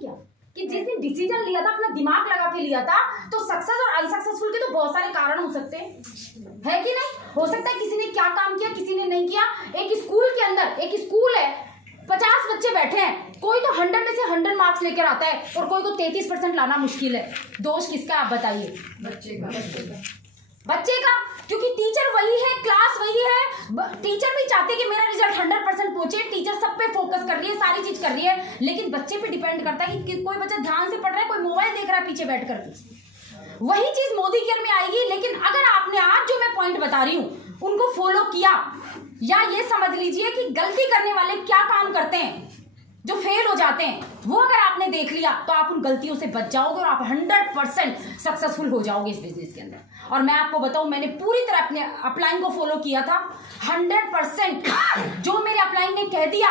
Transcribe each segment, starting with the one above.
नहीं क्या कि जिस दिन डिसीजन लिया था, अपना दिमाग लगा के लिया था, तो सक्सेस और अनसक्सेसफुल के तो बहुत सारे कारण हो सकते हैं, है कि नहीं? हो सकता है किसी ने क्या काम किया, किसी ने नहीं किया। एक स्कूल के अंदर, एक स्कूल है, 50 बच्चे बैठे हैं, कोई तो 100 में से 100 मार्क्स लेकर आता है और कोई को 33% लाना मुश्किल है। दोष किसका आप बताइए? बच्चे का, क्योंकि टीचर वही है, क्लास वही है। टीचर भी चाहते कि मेरा रिजल्ट 100% पहुंचे, टीचर सब पे फोकस कर रही है, सारी चीज कर रही है, लेकिन बच्चे पे डिपेंड करता है कि कोई बच्चा ध्यान से पढ़ रहा है, कोई मोबाइल देख रहा है पीछे बैठ कर। वही चीज मोदी केयर में आएगी। लेकिन अगर आपने आज जो मैं पॉइंट बता रही हूँ उनको फॉलो किया, या ये समझ लीजिए कि गलती करने वाले क्या काम करते हैं, जो फेल हो जाते हैं, वो अगर आपने देख लिया तो आप उन गलतियों से बच जाओगे और आप 100% सक्सेसफुल हो जाओगे इस बिजनेस के अंदर। और मैं आपको बताऊं, मैंने पूरी तरह अपने अपलाइन को फॉलो किया था 100%। जो मेरे अपलाइन ने कह दिया,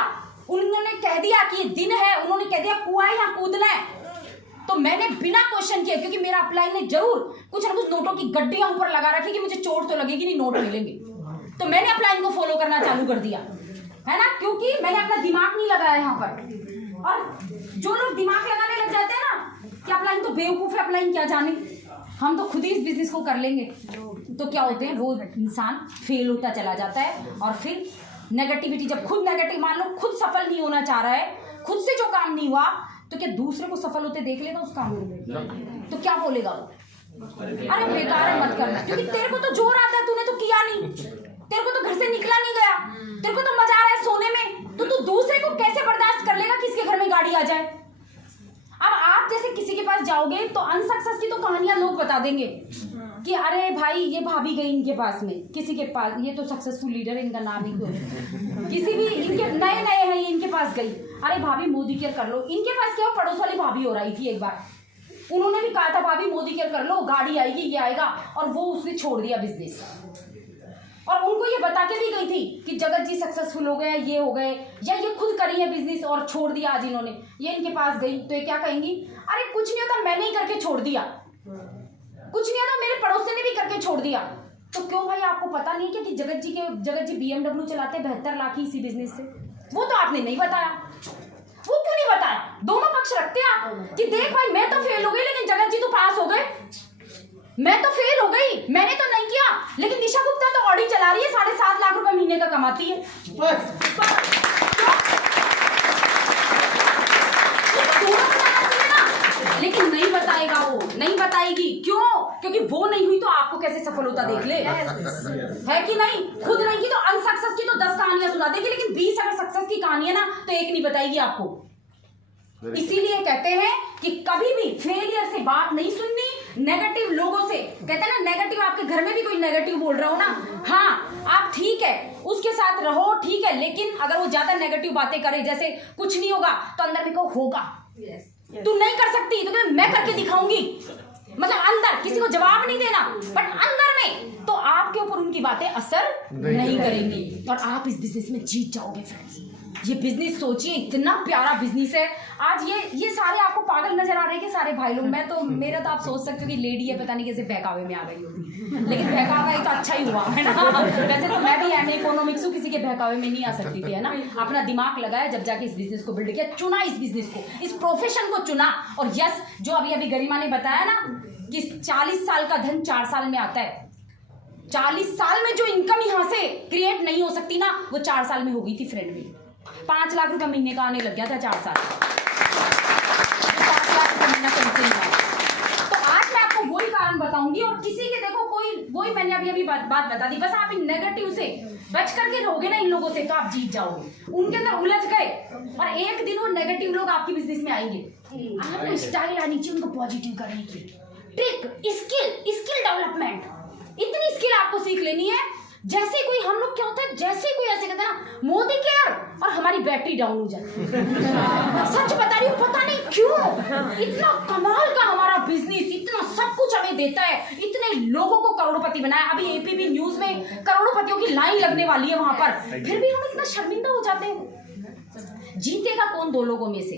उन्होंने कह दिया कि ये दिन है, उन्होंने कह दिया कुआं है या कूदना है, तो मैंने बिना क्वेश्चन किए, क्योंकि मेरा अपलाइन ने जरूर कुछ ना कुछ नोटों की गड्डियां ऊपर लगा रखी कि मुझे चोट तो लगेगी नहीं, नोट मिलेंगे, तो मैंने अपलाइन को फॉलो करना चालू कर दिया, है ना, क्योंकि मैंने अपना दिमाग नहीं लगाया यहाँ पर। और जो लोग दिमाग लगाने लग जाते हैं ना कि अपलाइन तो बेवकूफ है, अपलाइन क्या जाने, हम तो खुद ही इस बिजनेस को कर लेंगे, तो क्या होते हैं, वो इंसान फेल होता चला जाता है। और फिर नेगेटिविटी, जब खुद नेगेटिव, मान लो खुद सफल नहीं होना चाह रहा है, खुद से जो काम नहीं हुआ, तो क्या दूसरे को सफल होते देख लेगा उस काम में, तो क्या बोलेगा वो? अरे बेकार है, मत करना, क्योंकि तेरे को तो जोर आता है, तूने तो किया नहीं, तेरे को तो घर से निकला नहीं गया, तेरे को तो मजा आ रहा है सोने में, तो तू दूसरे को कैसे बर्दाश्त कर लेगा किसके घर में गाड़ी आ जाए? अब आप जैसे किसी के पास जाओगे तो अनसक्सेस की तो कहानियां लोग बता देंगे कि अरे भाई ये भाभी गई इनके पास में, किसी के पास, ये तो सक्सेसफुल लीडर है, इनका नाम ही कोई, किसी भी इनके नए नए हैं, इनके पास गई, अरे भाभी मोदी केयर कर लो। इनके पास क्या, पड़ोस वाली भाभी हो रही थी एक बार, उन्होंने भी कहा था भाभी मोदी केयर कर लो, गाड़ी आएगी, ये आएगा, और वो उसने छोड़ दिया बिजनेस। और उनको ये बता के भी गई थी कि जगत जी सक्सेसफुल हो गए, ये हो गए, या ये खुद करी है बिजनेस और छोड़ दिया आज इन्होंने। ये इनके पास गई तो ये क्या कहेंगी, अरे कुछ नहीं होता, मैंने ही करके छोड़ दिया, कुछ नहीं होता, मेरे पड़ोसी ने भी करके छोड़ दिया। तो क्यों भाई, आपको पता नहीं क्या कि जगत जी BMW चलाते 72 लाख ही इसी बिजनेस से? वो तो आपने नहीं बताया। वो क्यों नहीं बताया? दोनों पक्ष रखते हैं आप कि देख भाई मैं तो फेल हो गई लेकिन जगत जी तो पास हो गए, मैं तो फेल हो गई, मैंने तो नहीं किया, लेकिन निशा गुप्ता तो ऑडी चला रही है, 7.5 लाख रुपए महीने का कमाती है। लेकिन नहीं बताएगा, वो नहीं बताएगी, क्यों? क्योंकि वो नहीं हुई तो आपको कैसे सफल होता देख ले, है कि नहीं? खुद नहीं की तो अनसक्सेस की तो 10 कहानियां सुना देगी, लेकिन 20 अगर सक्सेस की कहानी है ना तो एक नहीं बताएगी आपको। इसीलिए कहते हैं कि कभी भी फेलियर से बात नहीं सुननी, नेगेटिव लोगों से, कहते हैं ना नेगेटिव, आपके घर में भी कोई नेगेटिव बोल रहा हो ना, हाँ आप ठीक है उसके साथ रहो, ठीक है, लेकिन अगर वो ज्यादा नेगेटिव बातें करे, जैसे कुछ नहीं होगा तो अंदर में कहो होगा, तू नहीं कर सकती तो मैं करके दिखाऊंगी, मतलब अंदर किसी को जवाब नहीं देना, बट अंदर में तो आपके ऊपर उनकी बातें असर नहीं करेंगी और आप इस बिजनेस में जीत जाओगे फ्रेंड्स। ये बिजनेस सोचिए, इतना प्यारा बिजनेस है। आज ये सारे आपको पागल नजर आ रहे हैं कि सारे भाई लोग, मैं तो, मेरा तो आप सोच सकते हो कि लेडी है, पता नहीं कैसे बहकावे में आ गई होगी, लेकिन बहकावा ही तो अच्छा ही हुआ है ना। वैसे तो मैं भी MA इकोनॉमिक्स हूँ, किसी के बहकावे में नहीं आ सकती थी, है ना। अपना दिमाग लगाया, जब जाके इस बिजनेस को बिल्ड किया, चुना इस बिजनेस को, इस प्रोफेशन को चुना। और यस, जो अभी गरिमा ने बताया ना कि 40 साल का धन 4 साल में आता है, 40 साल में जो इनकम यहाँ से क्रिएट नहीं हो सकती ना, वो 4 साल में हो गई थी फ्रेंड में। 5 लाख रुपए महीने का आने लग गया था 4 साल, 5 लाख रुपए महीना कम से नहीं। तो आज मैं आपको वही कारण बताऊंगी, और किसी के देखो कोई, वही मैंने अभी बात बता दी, बस आप इन नेगेटिव से बच करके रहोगे ना इन लोगों से, तो आप जीत जाओगे। उनके अंदर उलझ गए और एक दिन वो नेगेटिव लोग आपके बिजनेस में आएंगे। आपको स्टाइल आनी चाहिए उनको पॉजिटिव करने की, ट्रिक, स्किल डेवलपमेंट, इतनी स्किल आपको सीख लेनी है। जैसे कोई, हम लोग क्या होता है, जैसे कोई ऐसे कहता है ना मोदी केयर, और हमारी बैटरी डाउन हो जाती है। सच बता रही हूँ, पता नहीं क्यों इतना कमाल का हमारा बिजनेस इतना सब कुछ हमें देता है, इतने लोगों को करोड़पति बनाया। अभी APP न्यूज में करोड़पतियों की लाइन लगने वाली है वहां पर, फिर भी हम इतना शर्मिंदा हो जाते हैं। जीतेगा कौन दो लोगों में से?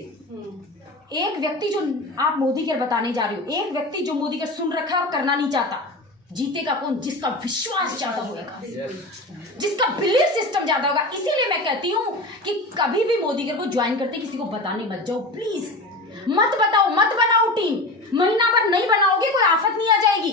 एक व्यक्ति जो आप मोदी केयर बताने जा रहे हो, एक व्यक्ति जो मोदी केयर सुन रखा है और करना नहीं चाहता। जीतेगा कौन? जिसका विश्वास ज्यादा होगा, जिसका बिलीफ सिस्टम ज्यादा होगा। इसीलिए मैं कहती हूं कि कभी भी मोदी केयर को ज्वाइन करते किसी को बताने मत जाओ प्लीज। मत बताओ, मत बनाओ टीम। महीना भर नहीं बनाओगे कोई आफत नहीं आ जाएगी,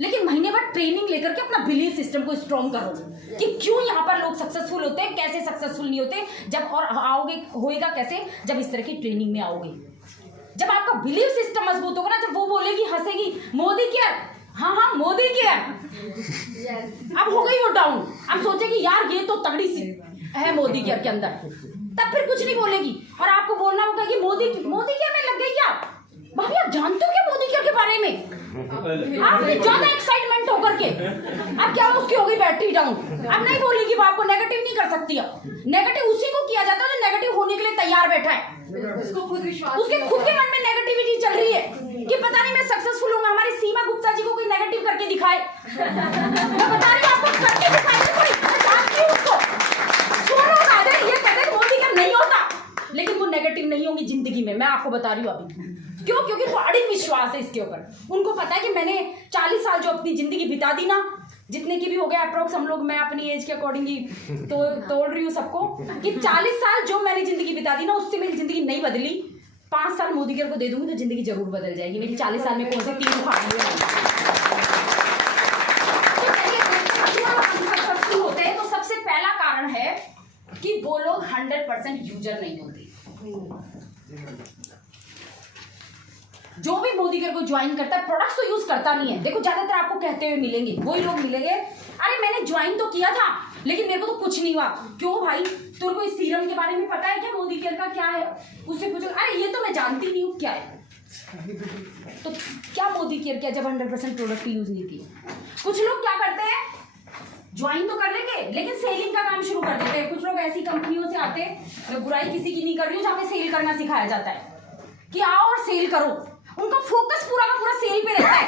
लेकिन महीने भर ट्रेनिंग लेकर के अपना बिलीफ सिस्टम को स्ट्रॉन्ग करो कि क्यों यहाँ पर लोग सक्सेसफुल होते हैं, कैसे सक्सेसफुल नहीं होते, जब और आओगे होएगा कैसे, जब इस तरह की ट्रेनिंग में आओगे। जब आपका बिलीफ सिस्टम मजबूत होगा ना, जब वो बोलेगी, हंसेगी, मोदी केयर, हाँ हाँ मोदी केयर, अब हो गई वो डाउन, अब सोचेगी यार ये तो तगड़ी सी है मोदी केयर के अंदर, तब फिर कुछ नहीं बोलेगी। और आपको बोलना होगा कि मोदी केयर में लग गई क्या भाभी, आप जानते हो क्या मोदी केयर के बारे में, आपने ज्यादा एक्साइटमेंट होकर के, अब क्या उसकी हो गई बैटरी डाउन, अब नहीं बोलेगी, वो आपको नेगेटिव नहीं कर सकती। अब नेगेटिव उसी को किया जाता है जो नेगेटिव होने के लिए तैयार बैठा है, उसको खुद विश्वास, उसके खुद के मन में नेगेटिविटी चल रही है कि पता नहीं मैं सक्सेसफुल हूँ। हमारी सीमा गुप्ता जी को कोई नेगेटिव करके दिखाए, मैं बता रही हूँ आपको, करके दिखाए कोई, मैं जानती हूँ उसको, सोनो आ जाए ये कहते मोदी केयर नहीं होता, लेकिन वो नेगेटिव नहीं होंगी जिंदगी में, मैं आपको बता रही हूँ अभी। क्यों? क्योंकि बड़ी विश्वास है इसके ऊपर, उनको पता है कि मैंने 40 साल जो अपनी जिंदगी बिता दी ना, जितने की भी हो गया अप्रोक्स हम लोग, मैं अपनी एज के अकॉर्डिंग ही तोड़ रही हूँ सबको, कि 40 साल जो मैंने जिंदगी बिता दी ना, उससे मेरी जिंदगी नहीं बदली। 5 साल मोदी केयर को दे दूंगी तो जिंदगी जरूर बदल जाएगी मेरी। 40 साल में कौन से 3 उखाड़ लिए सक्सेसफुल होते हैं, तो सबसे पहला कारण है कि वो लोग 100% यूजर नहीं होते। जो भी मोदी केयर को ज्वाइन करता है, प्रोडक्ट्स तो यूज करता नहीं है। देखो ज्यादातर आपको कहते हुए मिलेंगे, वही लोग मिलेंगे, अरे मैंने ज्वाइन तो किया था लेकिन मेरे को तो कुछ नहीं हुआ। क्यों भाई, तुम को इस सीरम के बारे में पता है क्या, मोदी केयर का क्या है? उससे पूछो, अरे ये तो मैं जानती नहीं हूँ क्या है। तो क्या मोदी केयर क्या जब 100% प्रोडक्ट यूज नहीं किए? कुछ लोग क्या करते हैं, ज्वाइन तो कर लेंगे लेकिन सेलिंग का काम शुरू कर देते हैं। कुछ लोग ऐसी कंपनियों से आते हैं, मैं बुराई किसी की नहीं कर रही हूँ, जहाँ पे सेल करना सिखाया जाता है कि आओ और सेल करो। उनका फोकस पूरा का पूरा सेल पे रहता है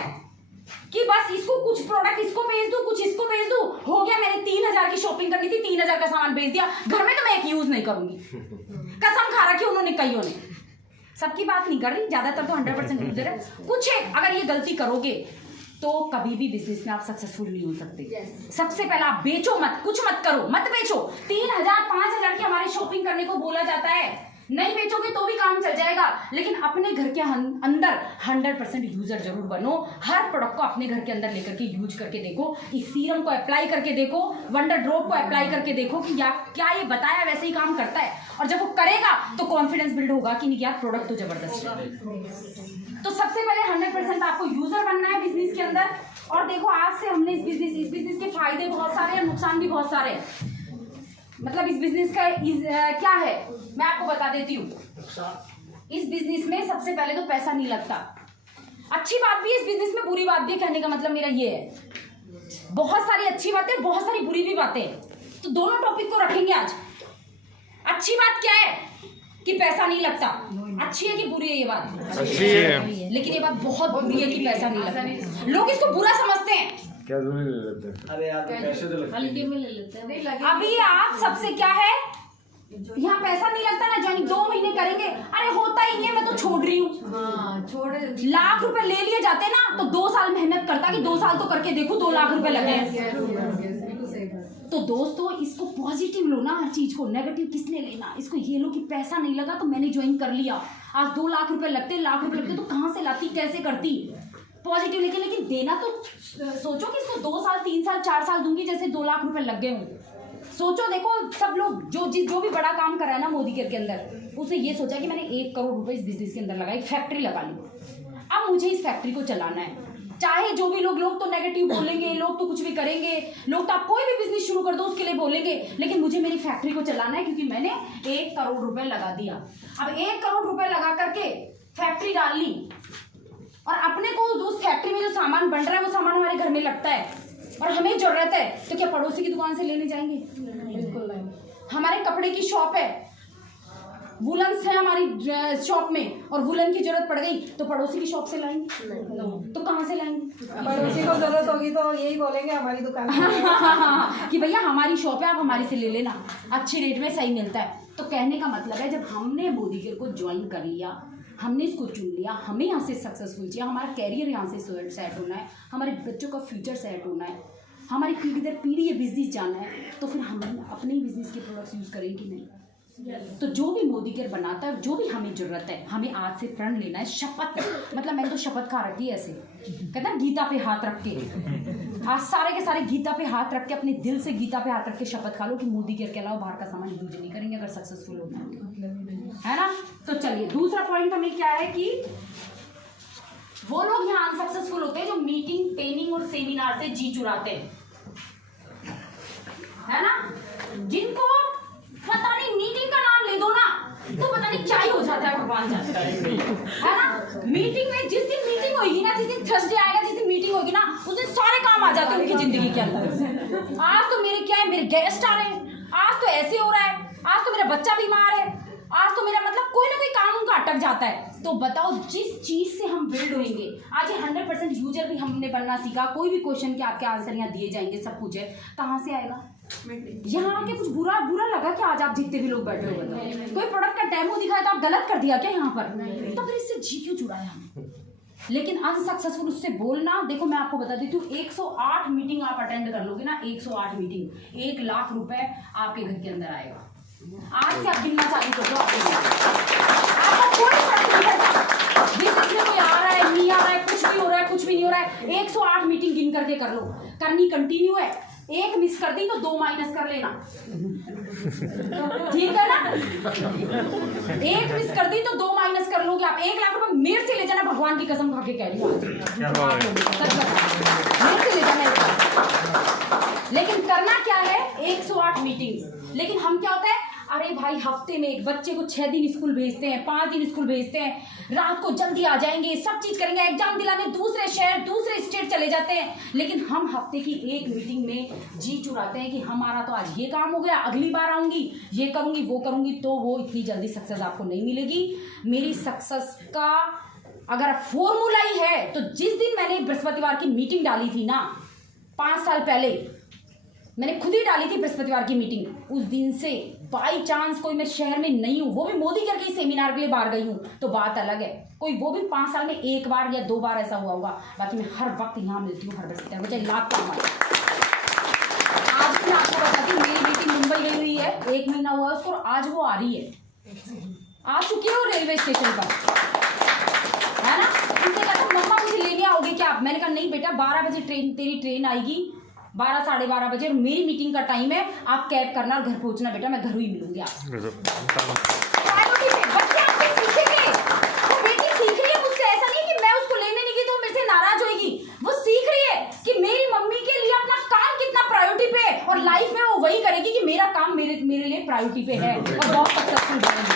कि बस इसको कुछ प्रोडक्ट इसको बेच दूं, कुछ इसको बेच दूं, हो गया। मैंने 3000 की शॉपिंग करनी थी, 3000 का सामान बेच दिया, घर में तो मैं एक यूज नहीं करूंगी। कसम खा रखी उन्होंने, कईयों ने, सबकी बात नहीं कर रही, ज्यादातर तो 100% यूजर है। कुछ है, अगर ये गलती करोगे तो कभी भी बिजनेस में आप सक्सेसफुल नहीं हो सकते। सबसे पहला आप बेचो मत, कुछ मत करो, मत बेचो। 3000 5000 की हमारी शॉपिंग करने को बोला जाता है, नहीं बेचोगे तो भी काम चल जाएगा, लेकिन अपने घर के अंदर 100% यूजर जरूर बनो। हर प्रोडक्ट को अपने घर के अंदर लेकर के यूज करके देखो, इस सीरम को अप्लाई करके देखो, वंडर ड्रॉप को अप्लाई करके देखो कि क्या ये बताया वैसे ही काम करता है। और जब वो करेगा तो कॉन्फिडेंस बिल्ड होगा कि नहीं यार प्रोडक्ट तो जबरदस्त है। तो सबसे पहले 100% आपको यूजर बनना है बिजनेस के अंदर। और देखो आज से हमने इस बिजनेस के फायदे बहुत सारे हैं, नुकसान भी बहुत सारे हैं। मतलब इस बिजनेस का क्या है मैं आपको बता देती हूँ। इस बिजनेस में सबसे पहले तो पैसा नहीं लगता। अच्छी बात भी है इस बिजनेस में, बुरी बात भी है। कहने का मतलब मेरा ये है, बहुत सारी अच्छी बातें, बहुत सारी बुरी भी बातें, तो दोनों टॉपिक को रखेंगे आज। अच्छी बात क्या है कि पैसा नहीं लगता। अच्छी है कि बुरी है ये बात? अच्छी है, लेकिन ये बात बहुत बुरी है कि पैसा नहीं लगता। लोग इसको बुरा समझते हैं, क्या जरूरी ले लेते हैं? अरे यार पैसे तो हल्के में ले लेते हैं। अभी आप सबसे क्या है, यहाँ पैसा नहीं लगता ना, ज्वाइनिंग 2 महीने करेंगे, अरे होता ही नहीं है, मैं तो छोड़ रही हूँ। छोड़ लाख रुपए ले लिए जाते ना, तो 2 साल मेहनत करता कि 2 साल तो करके देखो, 2 लाख रुपए लगे। तो दोस्तों इसको पॉजिटिव लो ना, हर चीज को। नेगेटिव किसने लेना, इसको ये लो कि पैसा नहीं लगा तो मैंने ज्वाइन कर लिया। आज 2 लाख रुपए लगते, लाख रुपए लगते तो कहाँ से लाती, कैसे करती। पॉजिटिव लेकिन देना तो सोचो कि इसको 2 साल 3 साल 4 साल दूंगी, जैसे 2 लाख रुपए लग गए हों। सोचो, देखो सब लोग जो भी बड़ा काम कर रहा है ना मोदी केयर के अंदर, उसने ये सोचा कि मैंने 1 करोड़ रुपए इस बिजनेस के अंदर लगा, एक फैक्ट्री लगा ली, अब मुझे इस फैक्ट्री को चलाना है। चाहे जो भी लोग तो नेगेटिव बोलेंगे, लोग तो कुछ भी करेंगे, लोग तो आप कोई भी बिजनेस शुरू कर दो उसके लिए बोलेंगे, लेकिन मुझे मेरी फैक्ट्री को चलाना है क्योंकि मैंने 1 करोड़ रुपए लगा दिया। अब 1 करोड़ रुपए लगा करके फैक्ट्री डाल ली, और अपने को उस फैक्ट्री में जो सामान बन रहा है वो सामान हमारे घर में लगता है और हमें जरूरत है, तो क्या पड़ोसी की दुकान से लेने जाएंगे? बिल्कुल नहीं। हमारे कपड़े की शॉप है, वुलन्स है हमारी शॉप में, और वुलन की जरूरत पड़ गई तो पड़ोसी की शॉप से लाएंगे? तो कहाँ से लाएंगे? पड़ोसी को जरूरत होगी तो यही बोलेंगे हमारी दुकान कि भैया हमारी शॉप है, आप हमारी से ले लेना, अच्छी रेट में सही मिलता है। तो कहने का मतलब है जब हमने मोदी केयर को ज्वाइन कर लिया, हमने इसको चुन लिया, हमें यहाँ से सक्सेसफुल चाहिए, हमारा कैरियर यहाँ से सेट होना है, हमारे बच्चों का फ्यूचर सेट होना है, हमारी पीढ़ी दर पीढ़ी ये बिजनेस जाना है, तो फिर हम अपने ही बिजनेस के प्रोडक्ट्स यूज़ करें कि नहीं? तो जो भी मोदी केयर बनाता है, जो भी हमें जरूरत है, हमें आज से प्रण लेना है, शपथ, मतलब मैंने तो शपथ खा रखी है ऐसे, कहता है गीता पे हाथ रख के, आज सारे के सारे गीता पे हाथ रख के, अपने दिल से गीता पे हाथ रख के शपथ खा लो कि मोदी केयर के अलावा बाहर का सामान यूज नहीं करेंगे अगर सक्सेसफुल होना है ना। तो चलिए दूसरा पॉइंट हमें क्या है कि वो लोग यहाँ अनसक्सेसफुल होते हैं जो मीटिंग, ट्रेनिंग और सेमिनार से जी चुराते हैं, है ना। जिनको पता नहीं, मीटिंग का नाम ले दो ना तो पता नहीं क्या ही हो जाता है, भगवान जानता है ना। मीटिंग में जिस दिन मीटिंग होगी ना, जिस दिन थर्सडे आएगा, जिस दिन मीटिंग होगी ना, उस दिन सारे काम आ जाते हैं उनकी जिंदगी के अंदर। आज तो मेरे क्या है, मेरे गेस्ट आ रहे हैं, आज तो ऐसे हो रहा है, आज तो मेरा बच्चा बीमार है, आज तो मेरा मतलब कोई ना कोई काम उनका अटक जाता है। तो बताओ जिस चीज से हम बिल्ड होंगे, आज ये 100% यूजर भी हमने बनना सीखा, कोई भी क्वेश्चन के आपके आंसर यहाँ दिए जाएंगे, सब कुछ है, कहाँ से आएगा। यहाँ आके कुछ बुरा लगा कि आज आप जितने भी लोग बैठे हुए थे, कोई प्रोडक्ट का डेमो दिखाया तो आप गलत कर दिया क्या यहाँ पर, तो फिर इससे जी क्यों जुड़ा है हमें। लेकिन अनसक्सेसफुल उससे बोलना, देखो मैं आपको बता देती हूँ, 108 मीटिंग आप अटेंड कर लोगे ना, 108 मीटिंग, 1 लाख रुपए आपके घर के अंदर आएगा। आज से आप गिनना चालू कर दो, आपको कोई फर्क नहीं पड़ता बिजनेस में कोई आ रहा है नहीं आ रहा है, कुछ भी हो रहा है कुछ भी नहीं हो रहा है, 108 मीटिंग गिन करके कर लो, करनी कंटिन्यू है। एक मिस कर दी तो 2 माइनस कर लेना, ठीक है ना। एक मिस कर दी तो 2 माइनस कर लोगे आप। 1 लाख रुपए मेरे से ले जाना, भगवान की कसम खा के कह रही हूँ, मेरे से ले जाना। लेकिन करना क्या है, 108 मीटिंग्स। लेकिन हम क्या होता है, अरे भाई हफ्ते में एक बच्चे को 6 दिन स्कूल भेजते हैं, 5 दिन स्कूल भेजते हैं, रात को जल्दी आ जाएंगे, सब चीज करेंगे, एग्जाम दिलाने दूसरे शहर दूसरे स्टेट चले जाते हैं। लेकिन हम हफ्ते की एक मीटिंग में जी चुराते हैं कि हमारा तो आज ये काम हो गया, अगली बार आऊंगी, ये करूंगी वो करूंगी, तो वो इतनी जल्दी सक्सेस आपको नहीं मिलेगी। मेरी सक्सेस का अगर फॉर्मूला ही है तो जिस दिन मैंने बृहस्पतिवार की मीटिंग डाली थी ना, 5 साल पहले मैंने खुद ही डाली थी बृहस्पतिवार की मीटिंग, उस दिन से बाई चांस कोई मैं शहर में नहीं हूँ, वो भी मोदी केयर के सेमिनार के लिए बाहर गई हूँ तो बात अलग है, कोई वो भी 5 साल में 1 बार या 2 बार ऐसा हुआ होगा, बाकी मैं हर वक्त यहाँ मिलती हूँ, हर बृहस्पतिवार मुझे लाख काम आए। आज भी आपको बताती हूँ, मेरी बेटी मुंबई गई हुई है, 1 महीना हुआ उसको, आज वो आ रही है, आ चुकी है वो रेलवे स्टेशन पर, है ना। उसने कहा मम्मा मुझे लेने आओगे क्या आप, मैंने कहा नहीं बेटा, 12 बजे तेरी ट्रेन आएगी, 12 साढ़े 12 बजे, और मेरी मीटिंग का टाइम है, आप कैब करना और घर पहुंचना बेटा, मैं घर ही मिलूंगी आपसे। बच्चे आपसे सीखेंगे, वो बेटी सीख रही है मुझसे, ऐसा नहीं कि मैं उसको लेने नहीं गई तो मेरे से नाराज होगी, वो सीख रही है कि मेरी मम्मी के लिए अपना काम कितना प्रायोरिटी पे है, और लाइफ में वो वही करेगी कि मेरा काम मेरे लिए प्रायोरिटी पे है, और बहुत सक्सेसफुल बनेगी।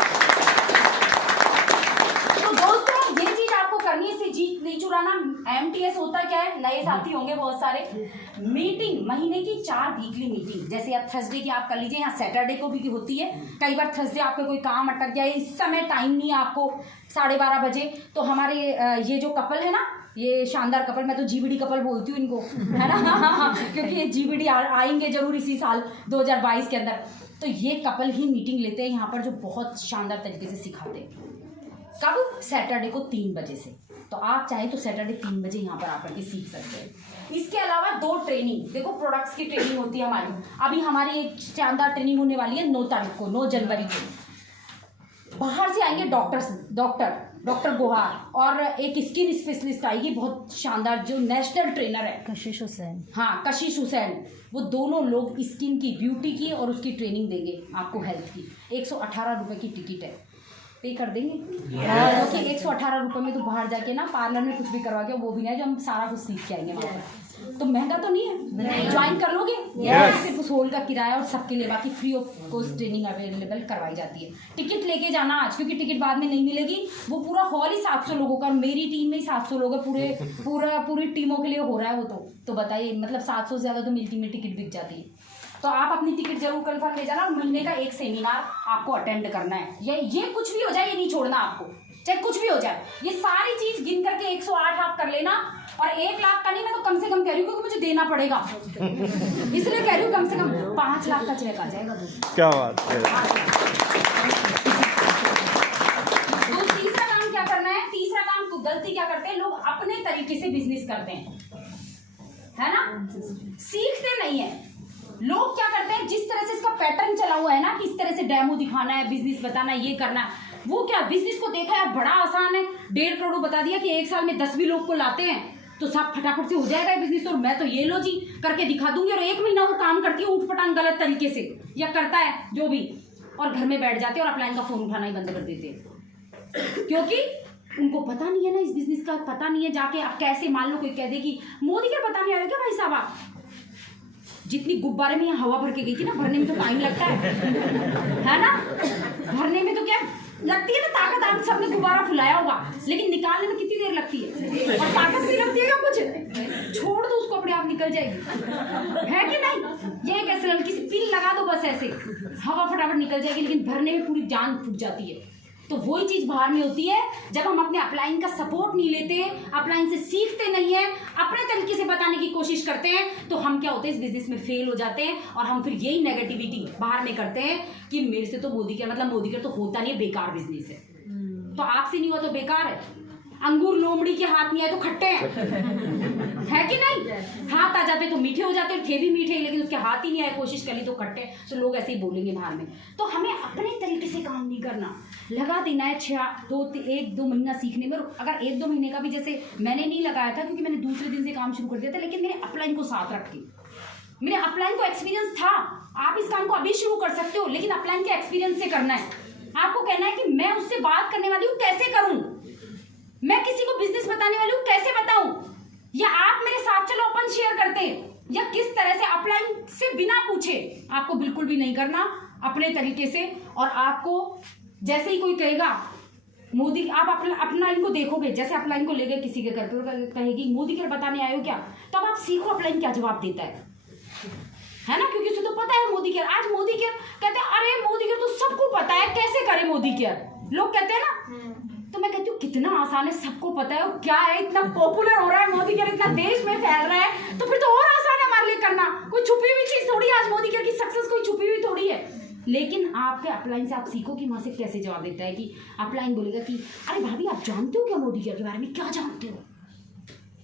तो दोस्तों ये चीज आपको करनी है, जीत नहीं चुराना। MTS होता क्या है, नए साथी होंगे बहुत सारे, मीटिंग महीने की 4 वीकली मीटिंग, जैसे आप थर्सडे की आप कर लीजिए, यहाँ सैटरडे को भी होती है, कई बार थर्सडे आपके कोई काम अटक जाए, इस समय टाइम नहीं है आपको 12:30 बजे, तो हमारे ये जो कपल है ना, ये शानदार कपल, मैं तो GBD कपल बोलती हूँ इनको, है ना क्योंकि ये GBD आएंगे जरूर इसी साल 2022 के अंदर, तो ये कपल ही मीटिंग लेते हैं यहाँ पर, जो बहुत शानदार तरीके से सिखाते हैं। कब, सैटरडे को 3 बजे से, तो आप चाहे तो सैटरडे 3 बजे यहाँ पर आकर के सीख सकते हैं। इसके अलावा 2 ट्रेनिंग, देखो प्रोडक्ट्स की ट्रेनिंग होती है हमारी, अभी हमारी एक शानदार ट्रेनिंग होने वाली है 9 तारीख को, 9 जनवरी को। बाहर से आएंगे डॉक्टर गुहार, और एक स्किन स्पेशलिस्ट आएगी बहुत शानदार, जो नेशनल ट्रेनर है, कशिश हुसैन। हाँ, कशिश हुसैन, वो दोनों लोग स्किन की, ब्यूटी की और उसकी ट्रेनिंग देंगे आपको, हेल्थ की। 118 रुपये की टिकट है, पे कर देंगे, क्योंकि 118 रुपये में तो बाहर जाके ना पार्लर में कुछ भी करवा के वो भी नहीं है, जो हम सारा कुछ सीख के आएंगे वहाँ पर, तो महंगा तो नहीं है, ज्वाइन कर लोगे, सिर्फ उस हॉल का किराया और सबके लिए, बाकी free of cost training available करवाई जाती है। टिकट लेके जाना आज, क्योंकि टिकट बाद में नहीं मिलेगी, वो पूरा हॉल ही 700 लोगों का, और मेरी टीम में ही 700 लोग है, पूरी टीमों के लिए हो रहा है वो, तो बताइए, मतलब 700 से ज़्यादा तो मिलती में टिकट बिक जाती है। तो आप अपनी टिकट जरूर कन्फर्म ले जाना, और महीने का 1 सेमिनार आपको अटेंड करना है, ये कुछ भी हो जाए, ये नहीं छोड़ना आपको, चाहे कुछ भी हो जाए, ये सारी चीज गिन करके 108 आप कर लेना। और 1 लाख का नहीं, मैं तो कम से कम कह रही हूँ, क्योंकि मुझे देना पड़ेगा, इसलिए कह रही हूँ कम से कम 5 लाख का चेक आ जाएगा। क्या बात है। तो तीसरा काम क्या करना है, तीसरा काम को गलती क्या करते हैं लोग, अपने तरीके से बिजनेस करते हैं, है ना, सीखते नहीं है लोग क्या करते हैं, जिस तरह से इसका पैटर्न चला हुआ है ना कि इस तरह से डेमो दिखाना है, बिजनेस बताना है, ये करना है, वो क्या बिजनेस को देखा है बड़ा आसान है, 1.5 करोड़ बता दिया कि 1 साल में 10 भी लोग को लाते हैं तो सब फटाफट से हो जाएगा बिजनेस, और मैं तो ये लो जी करके दिखा दूंगी, और 1 महीना वो काम करती है ऊट पटांग गलत तरीके से, या करता है जो भी, और घर में बैठ जाते हैं और अपलाइन का फोन उठाना ही बंद कर देते हैं, क्योंकि उनको पता नहीं है ना इस बिजनेस का, पता नहीं है। जाके आप कैसे, मान लो कोई कह दे कि मोदी क्या पता नहीं आया क्या भाई साहब, आप जितनी गुब्बारे में यहाँ हवा भर के गई थी ना, भरने में तो टाइम लगता है ना, भरने में तो क्या लगती है ना ताकत, आप सबने गुब्बारा फुलाया होगा, लेकिन निकालने में कितनी देर लगती है, और ताकत भी लगती है क्या कुछ, छोड़ दो उसको, अपने आप निकल जाएगी, है कि नहीं। ये कैसे हल्की सी पिन लगा दो बस, ऐसे हवा फटाफट निकल जाएगी, लेकिन भरने में पूरी जान फूट जाती है। तो वही चीज बाहर में होती है, जब हम अपने अपलाइन का सपोर्ट नहीं लेते, अपलाइन से सीखते नहीं है, अपने तरीके से बताने की कोशिश करते हैं, तो हम क्या होते हैं, इस बिजनेस में फेल हो जाते हैं, और हम फिर यही नेगेटिविटी बाहर में करते हैं कि मेरे से तो मोदी केयर, मतलब मोदी केयर तो होता नहीं है, बेकार बिजनेस है, तो आपसे नहीं हुआ तो बेकार है। अंगूर लोमड़ी के हाथ में आए तो खट्टे हैं, है कि नहीं, हाथ आ जाते तो मीठे हो जाते, थे भी मीठे, लेकिन उसके हाथ ही नहीं आए, कोशिश करी तो खट्टे, तो लोग ऐसे ही बोलेंगे बाहर में। तो हमें अपने तरीके से काम नहीं करना, लगा देना है 1-2 महीना सीखने में। अगर 1-2 महीने का भी, जैसे मैंने नहीं लगाया था क्योंकि मैंने दूसरे दिन से काम शुरू कर दिया था, लेकिन मेरे अपलाइन को साथ रख के, मेरे अपलाइन को एक्सपीरियंस था। आप इस काम को अभी शुरू कर सकते हो, लेकिन अपलाइन के एक्सपीरियंस से करना है। आपको कहना है कि मैं उससे बात करने वाली हूँ, कैसे करूँ, मैं किसी को बिजनेस बताने वाली हूँ, कैसे बताऊं, या आप मेरे साथ चलो अपन शेयर करते हैं, या किस तरह से अपलाइन से बिना पूछे, आपको बिल्कुल भी नहीं करना, अपने तरीके से। और आपको जैसे ही कोई कहेगा मोदी, आप अपलाइन को देखोगे, जैसे अपलाइन को ले गए किसी के घर पर, कहेगी मोदी केयर बताने आए हो क्या, तब आप सीखो अपलाइन क्या जवाब देता है ना, क्योंकि उसे तो पता है मोदी केयर। आज मोदी केयर कहते हैं, अरे मोदी केयर तो सबको पता है, कैसे करे मोदी केयर, लोग कहते हैं ना, तो मैं कहती हूँ कितना आसान है, सबको पता है, क्या है, इतना पॉपुलर हो रहा है मोदी केयर, इतना देश में फैल रहा है, तो फिर तो और आसान है हमारे लिए करना, कोई छुपी हुई चीज थोड़ी, आज मोदी केयर की सक्सेस कोई छुपी हुई थोड़ी है। लेकिन आपके अपलाइन से आप सीखो कि वहां से कैसे जवाब देता है, कि अपलाइन बोलेगा कि अरे भाभी आप जानते हो क्या मोदी केयर के बारे में, क्या जानते हो,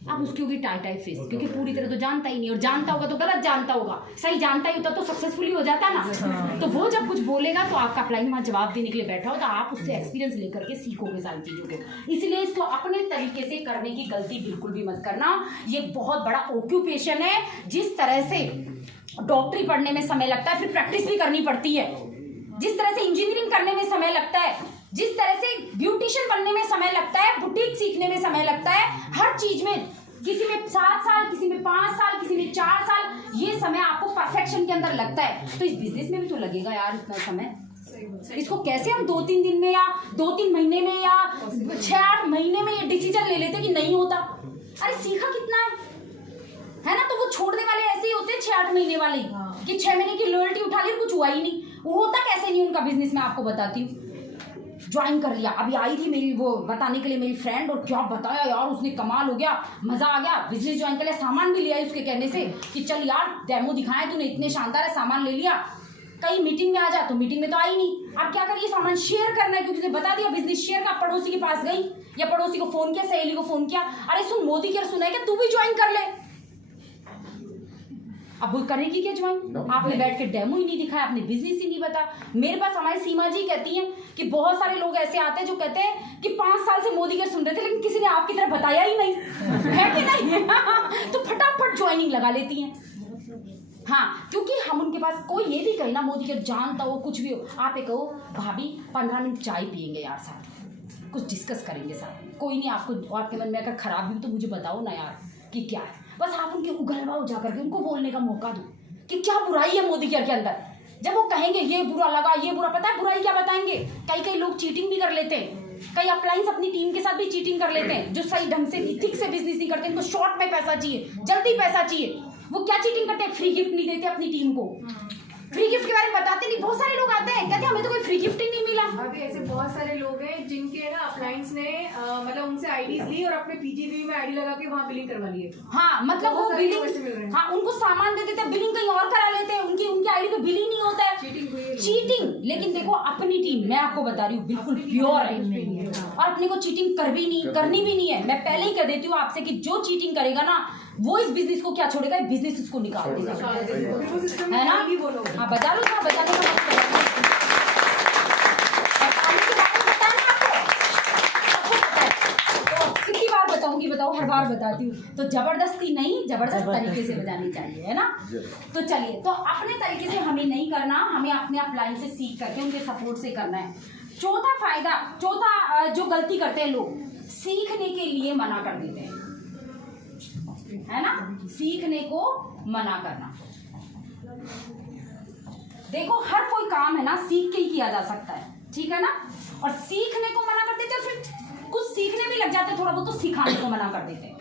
आप उसकी होगी टाइट फेस, क्योंकि पूरी तरह तो जानता ही नहीं, और जानता होगा तो गलत जानता होगा, सही जानता ही होता तो सक्सेसफुली हो जाता ना। तो वो जब कुछ बोलेगा तो आपका अपलाइन वहाँ जवाब देने के लिए बैठा हो, तो आप उससे एक्सपीरियंस लेकर के सीखोगे सारी चीजों को। इसलिए इसको अपने तरीके से करने की गलती बिल्कुल भी मत करना। ये बहुत बड़ा ऑक्यूपेशन है, जिस तरह से डॉक्टरी पढ़ने में समय लगता है, फिर प्रैक्टिस भी करनी पड़ती है, जिस तरह से इंजीनियरिंग करने में समय लगता है, जिस तरह से ब्यूटिशियन बनने में समय लगता है, बुटीक सीखने में समय लगता है, हर चीज में, किसी में 7 साल, किसी में 5 साल, किसी में 4 साल, ये समय आपको परफेक्शन के अंदर लगता है। तो इस बिजनेस में भी तो लगेगा यार इतना समय, इसको कैसे हम 2-3 दिन में, या 2-3 महीने में, या 6-8 महीने में ये डिसीजन ले लेते कि नहीं होता। अरे सीखा कितना है ना, तो वो छोड़ने वाले ऐसे ही होते हैं 6-8 महीने वाले कि 6 महीने की लॉयल्टी उठा ली, कुछ हुआ ही नहीं। वो होता कैसे नहीं उनका बिजनेस, मैं आपको बताती हूँ। ज्वाइन कर लिया, अभी आई थी मेरी वो बताने के लिए मेरी फ्रेंड, और क्या बताया यार उसने, कमाल हो गया, मजा आ गया, बिजनेस ज्वाइन कर लिया, सामान भी लिया उसके कहने से कि चल यार डेमो दिखाया तूने, इतने शानदार है, सामान ले लिया। कहीं मीटिंग में आ जा, तो मीटिंग में तो आई नहीं, अब क्या करिए, सामान शेयर करना है, क्योंकि बता दिया बिजनेस शेयर का। पड़ोसी के पास गई, या पड़ोसी को फोन किया, सहेली को फोन किया, अरे सुन मोदी केयर सुना है क्या, तू भी ज्वाइन कर ले। अब वो करेगी क्या ज्वाइन, आपने बैठ के डेमो ही नहीं दिखाया, आपने बिजनेस ही नहीं बता। मेरे पास हमारी सीमा जी कहती हैं कि बहुत सारे लोग ऐसे आते हैं जो कहते हैं कि 5 साल से मोदी केयर सुन रहे थे, लेकिन किसी ने आपकी तरह बताया ही नहीं, है कि नहीं तो फटाफट ज्वाइनिंग लगा लेती हैं। हाँ, क्योंकि हम उनके पास, कोई ये भी कहे ना मोदी केयर जानता हो, कुछ भी हो, आप ये कहो भाभी 15 मिनट चाय पियेंगे यार साथ, कुछ डिस्कस करेंगे साथ, कोई नहीं, आपको आपके मन में अगर खराब भी तो मुझे बताओ ना यार कि क्या है, बस आप उनके उगलवा हो जाकर के उनको बोलने का मौका दो कि क्या बुराई है मोदी केयर के अंदर। जब वो कहेंगे ये बुरा लगा, ये बुरा, पता है बुराई क्या बताएंगे, कई लोग चीटिंग भी कर लेते हैं, कई अपलाइंस अपनी टीम के साथ भी चीटिंग कर लेते हैं, जो सही ढंग से ठीक से बिजनेस नहीं करते, इनको शॉर्ट में पैसा चाहिए, जल्दी पैसा चाहिए। वो क्या चीटिंग करते हैं, फ्री गिफ्ट नहीं देते अपनी टीम को, फ्री गिफ्ट के बारे में बताते नहीं। बहुत सारे लोग आते हैं कहते हैं हमें तो कोई फ्री गिफ्ट ही नहीं मिला। अभी ऐसे बहुत सारे लोग हैं जिनके ना अपलाइंस ने मतलब उनसे आईडीज ली और अपने पीजीवी में आईडी लगा के वहाँ बिलिंग करवा लिए। हाँ, मतलब वो बिलिंग, हाँ उनको सामान दे देते हैं, बिलिंग कहीं और करा लेते हैं, उनकी आईडी पे बिल ही नहीं होता है, चीटिंग। लेकिन देखो अपनी टीम, मैं आपको बता रही हूँ बिल्कुल प्योर है, और अपने को चीटिंग करनी भी नहीं है। मैं पहले ही कह देती हूँ आपसे कि जो चीटिंग करेगा ना वो इस बिजनेस को क्या छोड़ेगा, बिजनेस उसको निकाल देगा, है ना। हाँ बजा लो, क्या बजाने का मत करो। कितनी बार बताऊंगी, बताओ, हर बार बताती हूँ। तो जबरदस्ती नहीं, जबरदस्त तरीके से बजानी चाहिए, है ना। तो चलिए, तो अपने तरीके से हमें नहीं करना, हमें अपने अपलाइन से सीख करके उनके सपोर्ट से करना है। चौथा जो गलती करते हैं लोग, सीखने के लिए मना कर देते हैं, है ना। सीखने को मना करना, देखो हर कोई काम है ना सीख के ही किया जा सकता है, ठीक है ना। और सीखने को मना कर देते हैं, फिर कुछ सीखने भी लग जाते हैं, थोड़ा बहुत तो सिखाने को मना कर देते हैं।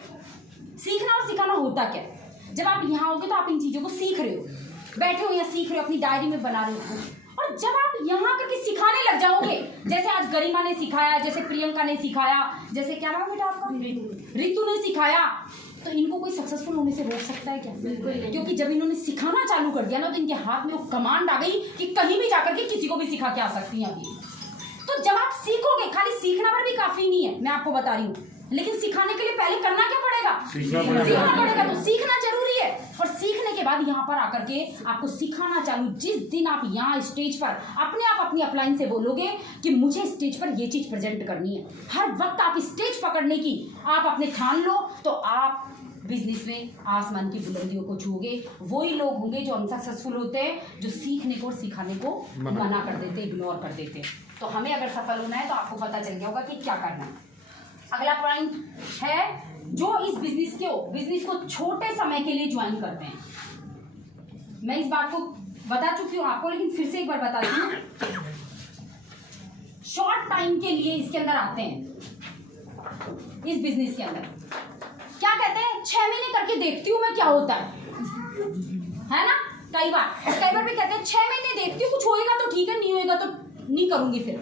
सीखना और सिखाना होता क्या, जब आप यहाँ होगे तो आप इन चीजों को सीख रहे हो, बैठे हो या सीख रहे हो, अपनी डायरी में बना रहे हो। और जब आप यहाँ करके सिखाने लग जाओगे, जैसे आज गरिमा ने सिखाया, जैसे प्रियंका ने सिखाया, जैसे क्या नाम है बेटा आपका, रितु ने सिखाया, तो इनको कोई सक्सेसफुल होने से रोक सकता है क्या? बिल्कुल। क्योंकि जब इन्होंने सिखाना चालू कर दिया ना, तो इनके हाथ में वो कमांड आ गई कि कहीं भी जाकर के किसी को भी सिखा के आ सकती हैं अभी। तो जब आप सीखोगे, खाली सीखना पर भी काफी नहीं है, मैं आपको बता रही हूँ, लेकिन सिखाने के लिए पहले करना क्या पड़ेगा, सीखना पड़ेगा। तो सीखना जरूरी है, और सीखने के बाद यहाँ पर आकर के आपको सिखाना चालू। जिस दिन आप यहाँ स्टेज पर अपने आप अपनी अपलाइन से बोलोगे कि मुझे स्टेज पर ये चीज प्रेजेंट करनी है, हर वक्त आप स्टेज पकड़ने की आप अपने ठान लो, तो आप बिजनेस में आसमान की बुलंदियों को छूओगे। वही लोग होंगे जो अनसक्सेसफुल होते हैं, जो सीखने को और सिखाने को मना कर देते, इग्नोर कर देते। तो हमें अगर सफल होना है तो आपको पता चल गया होगा कि क्या करना है। अगला पॉइंट है, जो इस बिजनेस को छोटे समय के लिए ज्वाइन करते हैं। मैं इस बात को बता चुकी हूँ आपको, लेकिन फिर से एक बार बता दूँ। शॉर्ट टाइम के लिए इसके अंदर आते हैं, इस बिजनेस के अंदर क्या कहते हैं, 6 महीने करके देखती हूँ मैं क्या होता है ना। कई बार भी कहते हैं 6 महीने देखती हूँ, कुछ होएगा तो ठीक है, नहीं होएगा तो नहीं करूंगी फिर।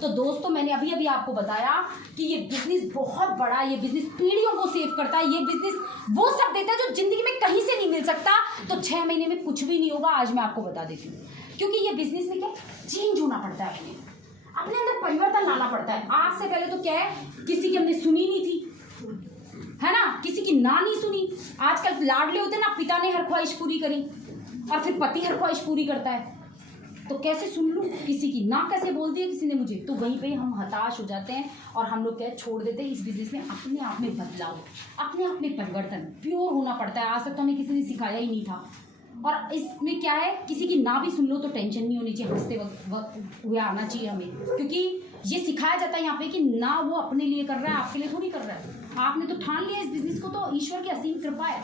तो दोस्तों, मैंने अभी आपको बताया कि ये बिजनेस बहुत बड़ा, ये बिजनेस पीढ़ियों को सेव करता है, ये बिजनेस वो सब देता है जो जिंदगी में कहीं से नहीं मिल सकता। तो 6 महीने में कुछ भी नहीं होगा, आज मैं आपको बता देती हूँ। क्योंकि ये बिजनेस में क्या चेंज होना पड़ता है, अपने अंदर परिवर्तन लाना पड़ता है। आज से पहले तो क्या है, किसी की हमने सुनी नहीं थी, है ना, किसी की ना नहीं सुनी। आजकल लाडले होते ना, पिता ने हर ख्वाहिश पूरी करी और फिर पति हर ख्वाहिश पूरी करता है, तो कैसे सुन लूं, किसी की ना कैसे बोल दिया किसी ने मुझे, तो वहीं पे हम हताश हो जाते हैं और हम लोग क्या छोड़ देते हैं। इस बिजनेस में अपने आप में बदलाव, अपने आप में परिवर्तन, प्योर होना पड़ता है। आज तक तो हमें किसी ने सिखाया ही नहीं था। और इसमें क्या है, किसी की ना भी सुन लो तो टेंशन नहीं होनी चाहिए, हंसते वक्त हुए आना चाहिए हमें, क्योंकि ये सिखाया जाता है यहाँ पे कि ना वो अपने लिए कर रहा है, आपके लिए थोड़ी कर रहा है। आपने तो ठान लिया इस बिजनेस को, तो ईश्वर की असीम कृपा है।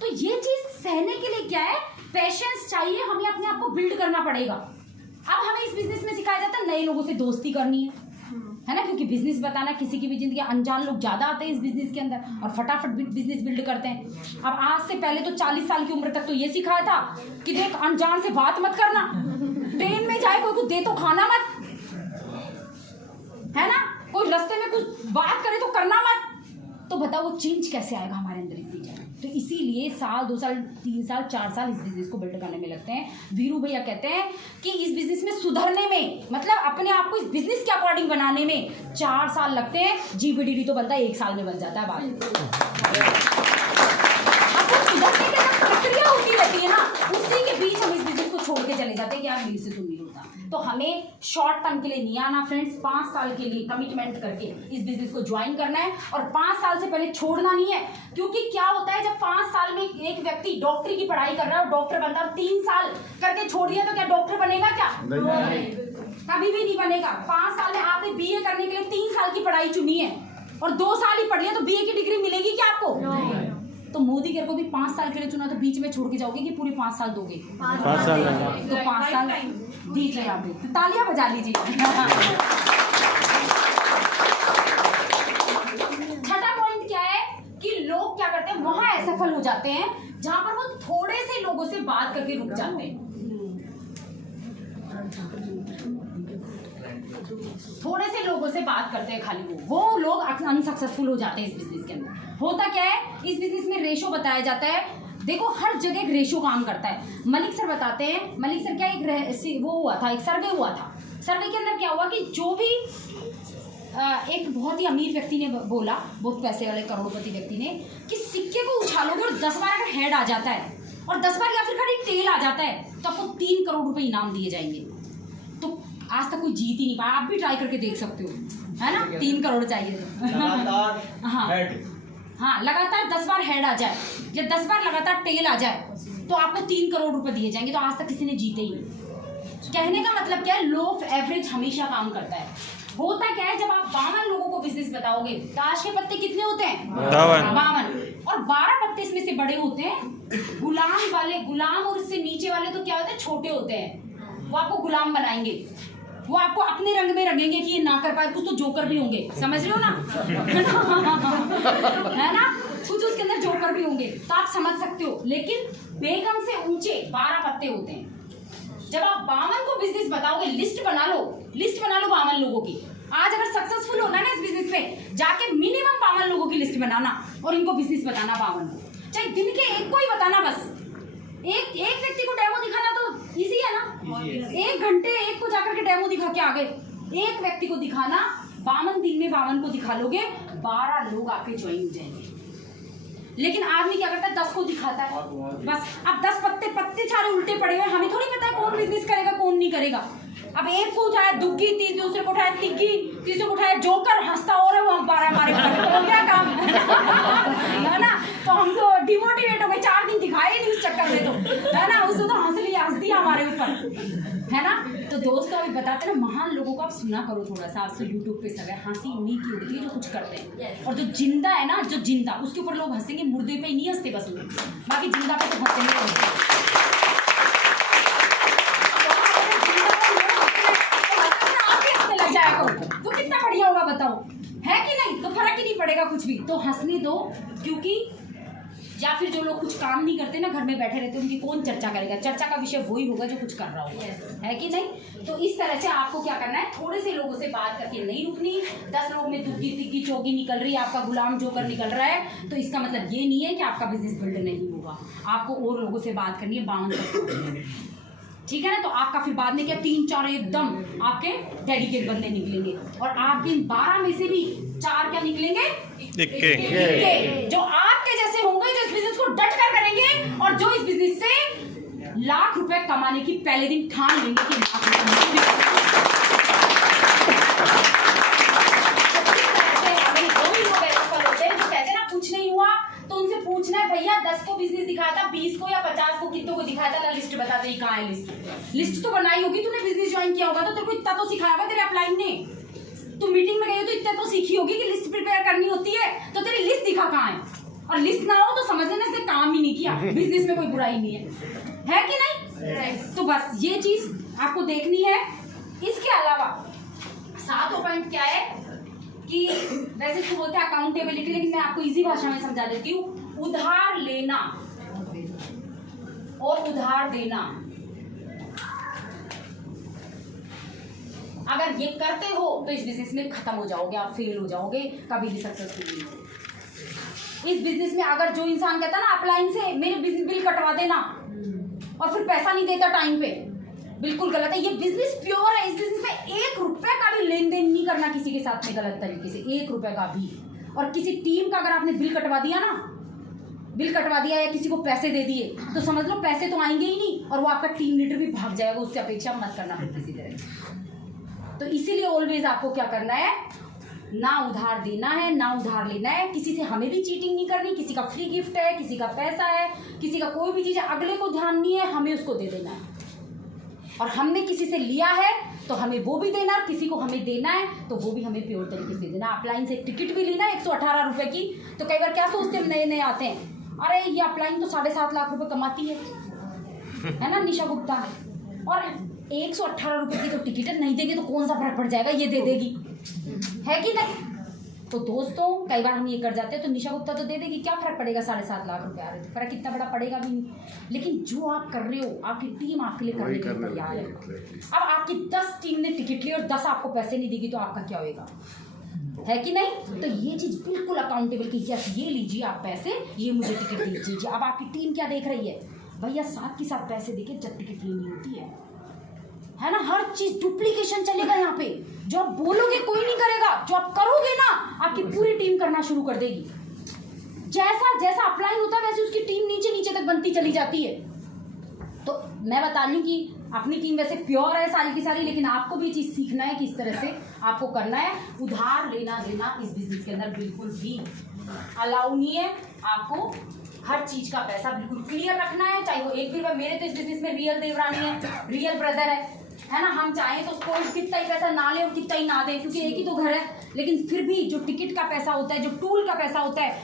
तो ये चीज सहने के लिए क्या है, पेशेंस चाहिए, हमें अपने आप को बिल्ड करना पड़ेगा। अब हमें इस बिजनेस में सिखाया जाता है नए लोगों से दोस्ती करनी है ना, क्योंकि बिजनेस बताना किसी की भी जिंदगी, अनजान लोग ज्यादा आते हैं इस बिजनेस के अंदर और फटाफट बिजनेस बिल्ड करते हैं। अब आज से पहले तो 40 साल की उम्र तक तो ये सिखाया था कि देख, अनजान से बात मत करना, ट्रेन में जाए कोई को दे तो खाना मत, है ना, कोई रास्ते में कुछ बात करे तो करना मत। तो बताओ वो चेंज कैसे आएगा हमारे अंदर इतनी जगह। तो इसीलिए 1 साल 2 साल 3 साल 4 साल इस बिजनेस को बिल्ड करने में लगते हैं। वीरू भैया कहते हैं कि इस बिजनेस में सुधरने में, मतलब अपने आप को इस बिजनेस के अकॉर्डिंग बनाने में 4 साल लगते हैं। जीबीडीडी तो बनता है 1 साल में बन जाता है। बात अब सुधरने की प्रक्रिया होती रहती है ना, उसी के बीच हम इस बिजनेस को छोड़ के चले जाते हैं कि यार मेरे से तो नहीं होता। तो हमें शॉर्ट टर्म के लिए नहीं आना फ्रेंड्स, 5 साल के लिए कमिटमेंट करके इस बिजनेस को ज्वाइन करना है और 5 साल से पहले छोड़ना नहीं है। क्योंकि क्या होता है, जब 5 साल में एक व्यक्ति डॉक्टरी की पढ़ाई कर रहा है और डॉक्टर बनता है और 3 साल करके छोड़ दिया, तो क्या डॉक्टर बनेगा क्या? नहीं, कभी भी नहीं बनेगा। 5 साल में आपने बीए करने के लिए 3 साल की पढ़ाई चुनी है और 2 साल ही पढ़ लिया, तो बीए की डिग्री मिलेगी क्या आपको? नहीं। तो मोदी केयर को भी 5 साल के लिए चुना, तो बीच में छोड़ के जाओगे कि पूरे 5 साल दोगे? 5 साल। तो 5 साल दीजिए, यहाँ पे तालियां बजा लीजिए। छठा पॉइंट क्या है कि लोग क्या करते हैं, वहां असफल हो जाते हैं जहां पर वो थोड़े से लोगों से बात करके रुक जाते हैं। थोड़े से लोगों से बात करते हैं खाली, वो लोग अनसक्सेसफुल हो जाते हैं इस बिजनेस के अंदर। होता क्या है, इस बिजनेस में रेशो बताया जाता है। देखो हर जगह एक रेशो काम करता है। मलिक सर बताते हैं, मलिक सर क्या एक वो हुआ था, एक सर्वे हुआ था। सर्वे के अंदर क्या हुआ कि जो भी एक बहुत ही अमीर व्यक्ति ने बोला, बहुत पैसे वाले करोड़पति व्यक्ति ने, कि सिक्के को उछालोगे और 10 बार अगर हेड आ जाता है और 10 बार या फिर खाली टेल आ जाता है तो आपको 3 करोड़ रुपए इनाम दिए जाएंगे। तो आज तक कोई जीत ही नहीं पाया। आप भी ट्राई करके देख सकते हो, है ना। 3 करोड़ चाहिए तो लगातार हाँ हेड, हाँ, लगातार 10 बार हेड आ जाए या 10 बार लगातार टेल आ जाए तो आपको 3 करोड़ रुपए दिए जाएंगे। तो आज तक किसी ने जीते ही नहीं। कहने का मतलब क्या है, लो ऑफ एवरेज हमेशा काम करता है। होता क्या है, जब आप 52 लोगों को बिजनेस बताओगे, ताश के पत्ते कितने होते हैं? 52 और 12 पत्ते इसमें से बड़े होते हैं। गुलाम और उससे नीचे वाले तो क्या होते हैं, छोटे होते हैं। वो आपको गुलाम बनाएंगे, वो आपको अपने रंग में रंगेंगे कि ये ना कर पाए। कुछ तो जोकर भी होंगे, समझ रहे हो ना है ना, कुछ उसके अंदर जोकर भी होंगे, तो आप समझ सकते हो। लेकिन बेगम से ऊंचे 12 पत्ते होते हैं। जब आप 52 को बिजनेस बताओगे, लिस्ट बना लो 52 लोगों की। आज अगर सक्सेसफुल होना है ना इस बिजनेस में, जाके मिनिमम 52 लोगों की लिस्ट बनाना और इनको बिजनेस बताना 52 को, चाहे दिन के एक को ही बताना। बस एक व्यक्ति को डेमो दिखाना तो इजी है ना। 1 घंटे एक को जाकर के डेमो दिखा के आगे, एक व्यक्ति को दिखाना, 52 दिन में 52 को दिखा लोगे, 12 लोग आपके ज्वाइन हो जाएंगे। लेकिन आदमी क्या करता है, 10 को दिखाता है बस। अब 10 पत्ते सारे उल्टे पड़े हुए, हमें थोड़ी पता है कौन बिजनेस करेगा कौन नहीं करेगा। अब एक को उठाया दुग्गी, दूसरे को उठाया तिग्गी, तीसरे को उठाया जोकर, हंसता और है वो 12 हमारे हो गया काम है ना। तो हम तो डिमोटिवेट हो गए, 4 दिन दिखाए नहीं उस चक्कर में, तो है ना, उसने तो हंस दिया हमारे ऊपर, है ना। तो दोस्तों अभी बताते ना, महान लोगों को आप सुना करो थोड़ा सा। आपसे यूट्यूब पे सब है, हंसी उन्हीं की होती है जो कुछ करते हैं। और जो जिंदा है ना, जो जिंदा, उसके ऊपर लोग हंसेंगे, मुर्दे पे नहीं हंसते बस लोग, बाकी जिंदा पे तो हंसेंगे। तो कितना बढ़िया होगा बताओ, है कि नहीं। तो फर्क ही नहीं पड़ेगा कुछ भी, तो हंसने दो। क्योंकि या फिर जो लोग कुछ काम नहीं करते ना, घर में बैठे रहते, उनकी कौन चर्चा करेगा। चर्चा का विषय वही होगा जो कुछ कर रहा होगा, है कि नहीं। तो इस तरह से आपको क्या करना है, थोड़े से लोगों से बात करके नहीं रुकनी। 10 लोग में दुग्गी तिग्गी चौकी निकल रही है, आपका गुलाम जोकर निकल रहा है, तो इसका मतलब ये नहीं है कि आपका बिजनेस बिल्ड नहीं होगा। आपको और लोगों से बात करनी है, 52 तक, ठीक है ना। तो आपका फिर बाद में क्या, 3-4 एकदम आपके डेडिकेट बंदे निकलेंगे, और आपके इन 12 में से भी 4 क्या निकलेंगे, इक्के, जो आपके जैसे होंगे, जो इस बिजनेस को डट कर करेंगे और जो इस बिजनेस से लाख रुपए कमाने की पहले दिन ठान लेंगे कि कुछ नहीं हुआ तो उनसे पूछना है, भैया 10 को बिजनेस दिखाया था, 20 को या 50 को, कितनों को दिखाया था, लिस्ट बता दे, कहाँ है लिस्ट तो बनाई होगी तूने, बिजनेस ज्वाइन किया होगा तो तेरे को इतना तो सिखाया होगा तेरे अपलाइन ने। तू मीटिंग में गई हो तो इतना तो सीखी होगी कि लिस्ट प्रिपेयर करनी होती है, तो तेरी लिस्ट दिखा कहाँ है। और लिस्ट ना हो तो समझ लेना इसने काम ही नहीं किया, बिजनेस में कोई बुराई नहीं है कि नहीं। तो बस ये चीज आपको देखनी है। इसके अलावा 7वां पॉइंट क्या है कि वैसे तो बोलते हैं अकाउंटेबिलिटी, लेकिन मैं आपको इजी भाषा में समझा देती हूँ। उधार लेना और उधार देना, अगर ये करते हो तो इस बिजनेस में खत्म हो जाओगे, आप फेल हो जाओगे, कभी भी सक्सेसफुल नहीं हो। इस बिजनेस में अगर जो इंसान कहता ना अपलाइन से मेरे बिजनेस बिल कटवा देना और फिर पैसा नहीं देता टाइम पे, बिल्कुल गलत है। ये बिजनेस प्योर है, इस बिजनेस में 1 रुपए का भी लेन देन नहीं करना किसी के साथ में गलत तरीके से, 1 रुपए का भी। और किसी टीम का अगर आपने बिल कटवा दिया या किसी को पैसे दे दिए, तो समझ लो पैसे तो आएंगे ही नहीं, और वो आपका टीम लीडर भी भाग जाएगा। उससे अपेक्षा मत करना फिर किसी तरह। तो इसीलिए ऑलवेज आपको क्या करना है, ना उधार देना है ना उधार लेना है। किसी से हमें भी चीटिंग नहीं करनी, किसी का फ्री गिफ्ट है, किसी का पैसा है, किसी का कोई भी चीज़ है, अगले को ध्यान नहीं है, हमें उसको दे देना है। और हमने किसी से लिया है तो हमें वो भी देना, किसी को हमें देना है तो वो भी हमें प्योर तरीके से देना। अपलाइन से टिकट भी लेना है 118 रुपये की, तो कई बार क्या सोचते हैं नए नए आते हैं, अरे ये अपलाइन तो 7.5 लाख रुपए कमाती है ना निशा गुप्ता, और 118 रुपये की तो टिकट है, नहीं देंगे तो कौन सा फर्क पड़ जाएगा, ये दे देगी, है कि नहीं। तो दोस्तों कई बार हम ये कर जाते हैं, तो निशा गुप्ता तो दे देगी, क्या फर्क पड़ेगा, 7.5 लाख रुपए आ रहे थे, फर्क इतना बड़ा पड़ेगा भी नहीं। लेकिन जो आप कर रहे हो, आपकी टीम आपके लिए करने के लिए तैयार है। अब आपकी 10 टीम ने टिकट ली और 10 आपको पैसे नहीं देगी, तो आपका क्या होएगा, है कि नहीं। तो ये चीज बिल्कुल अकाउंटेबल की, यस ये लीजिए आप पैसे, ये मुझे टिकट दीजिए। अब आपकी टीम क्या देख रही है, भैया साथ के साथ पैसे देके जब टिकट लेनी होती है, है ना, हर चीज डुप्लीकेशन चलेगा यहाँ पे। जो आप बोलोगे कोई नहीं करेगा, जो आप करोगे ना आपकी पूरी टीम करना शुरू कर देगी। जैसा जैसा अपलाइन होता है वैसे उसकी टीम नीचे नीचे तक बनती चली जाती है। तो मैं बता रही हूँ कि अपनी टीम वैसे प्योर है सारी की सारी, लेकिन आपको भी चीज सीखना है कि इस तरह से आपको करना है। उधार लेना देना इस बिजनेस के अंदर बिल्कुल भी अलाउ नहीं है। आपको हर चीज का पैसा बिल्कुल क्लियर रखना है, चाहे वो एक भी रुपया। मेरे तो इस बिजनेस में रियल देवरानी है, रियल ब्रदर है ना। हम चाहें तो कोई कितना ही पैसा ना ले और कितना ही ना दे, क्योंकि एक ही तो घर है। लेकिन फिर भी जो टिकट का पैसा होता है, जो टूल का पैसा होता है,